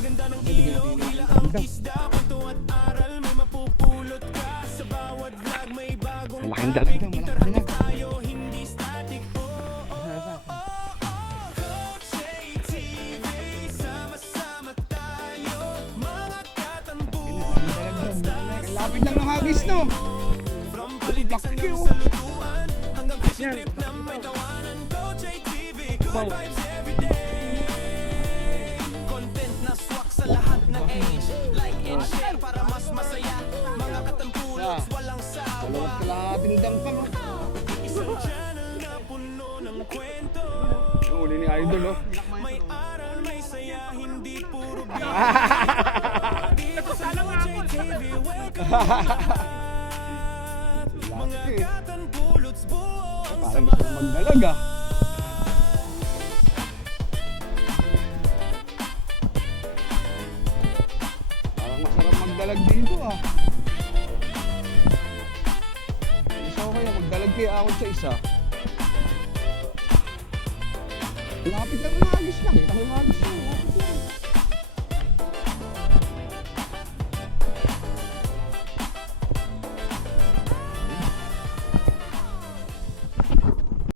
Malaking dalag daw, malaking dalag. Lapit lang ng hagis, no? Laki, oh. Yan. Wow. Content na swak sa lahat ng age. Like and share para mas masaya. Mga katangkulot walang sawa. Dalawat kalahating dangkal, oh. Isang channel na puno ng kwento. Yung uli ni Idol, oh. May aral, may saya, hindi puro bigo. Dito sa JTV, welcome mga katangkulots buong Parang gusto na magdalag, ah. Parang masarap magdalag dito, ah. Isa ko kaya magdalag kaya ako sa isa. Lapit lang ng hagis, nakita ko yung hagis, lapit lang.